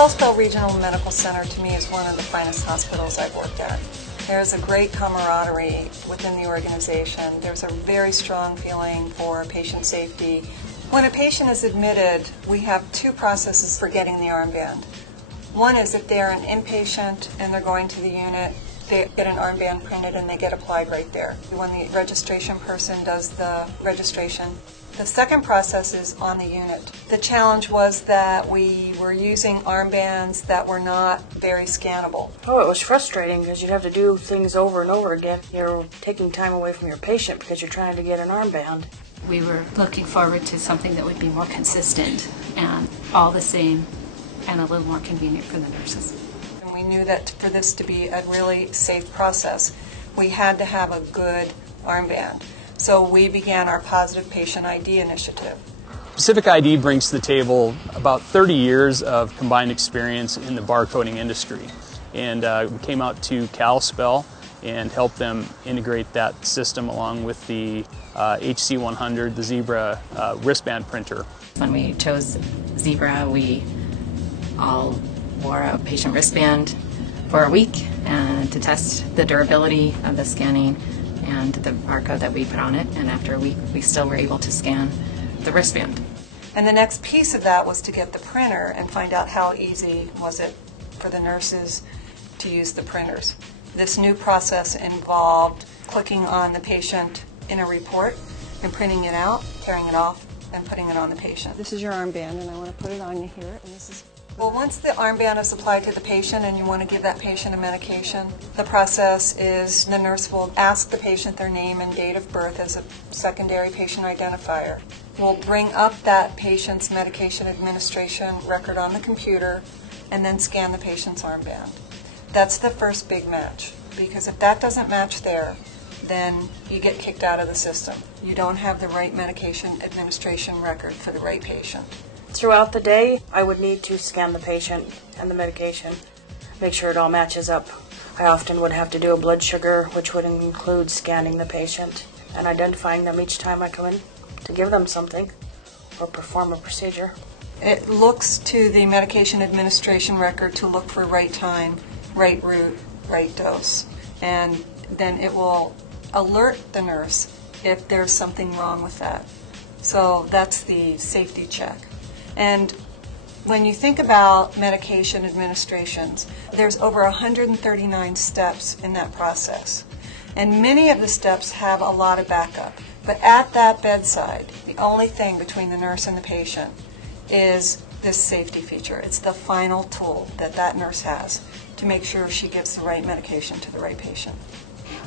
Kalispell Regional Medical Center to me is one of the finest hospitals I've worked at. There's a great camaraderie within the organization. There's a very strong feeling for patient safety. When a patient is admitted, we have two processes for getting the armband. One is if they're an inpatient and they're going to the unit, they get an armband printed and they get applied right there. When the registration person does the registration, the second process is on the unit. The challenge was that we were using armbands that were not very scannable. Oh, it was frustrating because you'd have to do things over and over again. You're taking time away from your patient because you're trying to get an armband. We were looking forward to something that would be more consistent and all the same and a little more convenient for the nurses. And we knew that for this to be a really safe process, we had to have a good armband. So we began our Positive Patient ID initiative. Pacific ID brings to the table about 30 years of combined experience in the barcoding industry. And we came out to Kalispell and helped them integrate that system along with the HC100, the Zebra wristband printer. When we chose Zebra, we all wore a patient wristband for a week and to test the durability of the scanning and the barcode that we put on it, and after a week we still were able to scan the wristband. And the next piece of that was to get the printer and find out how easy was it for the nurses to use the printers. This new process involved clicking on the patient in a report and printing it out, tearing it off, and putting it on the patient. This is your armband, and I want to put it on you here, and this is... Well, once the armband is applied to the patient and you want to give that patient a medication, the process is the nurse will ask the patient their name and date of birth as a secondary patient identifier. We'll bring up that patient's medication administration record on the computer and then scan the patient's armband. That's the first big match, because if that doesn't match there, then you get kicked out of the system. You don't have the right medication administration record for the right patient. Throughout the day, I would need to scan the patient and the medication, make sure it all matches up. I often would have to do a blood sugar, which would include scanning the patient and identifying them each time I come in to give them something or perform a procedure. It looks to the medication administration record to look for right time, right route, right dose, and then it will alert the nurse if there's something wrong with that. So that's the safety check. And when you think about medication administrations, there's over 139 steps in that process. And many of the steps have a lot of backup. But at that bedside, the only thing between the nurse and the patient is this safety feature. It's the final tool that that nurse has to make sure she gives the right medication to the right patient.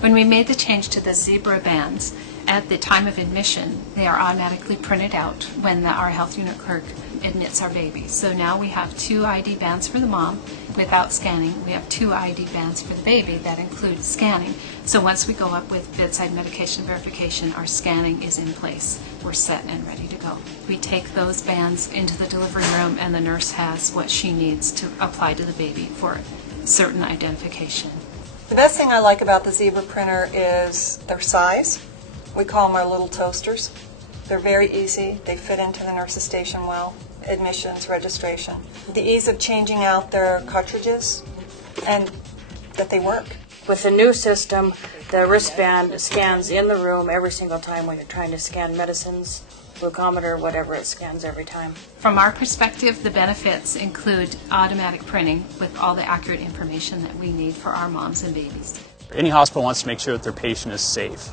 When we made the change to the Zebra bands, at the time of admission, they are automatically printed out when our health unit clerk admits our baby. So now we have two ID bands for the mom without scanning. We have two ID bands for the baby that include scanning. So once we go up with bedside medication verification, our scanning is in place. We're set and ready to go. We take those bands into the delivery room and the nurse has what she needs to apply to the baby for certain identification. The best thing I like about the Zebra printer is their size. We call them our little toasters. They're very easy. They fit into the nurse's station well. Admissions, registration. The ease of changing out their cartridges and that they work. With the new system, the wristband scans in the room every single time when you're trying to scan medicines, glucometer, whatever, it scans every time. From our perspective, the benefits include automatic printing with all the accurate information that we need for our moms and babies. Any hospital wants to make sure that their patient is safe.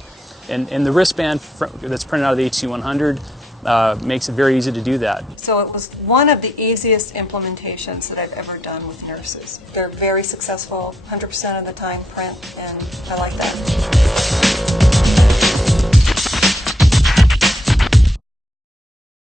And the wristband that's printed out of the HC100 makes it very easy to do that. So it was one of the easiest implementations that I've ever done with nurses. They're very successful, 100% of the time print, and I like that.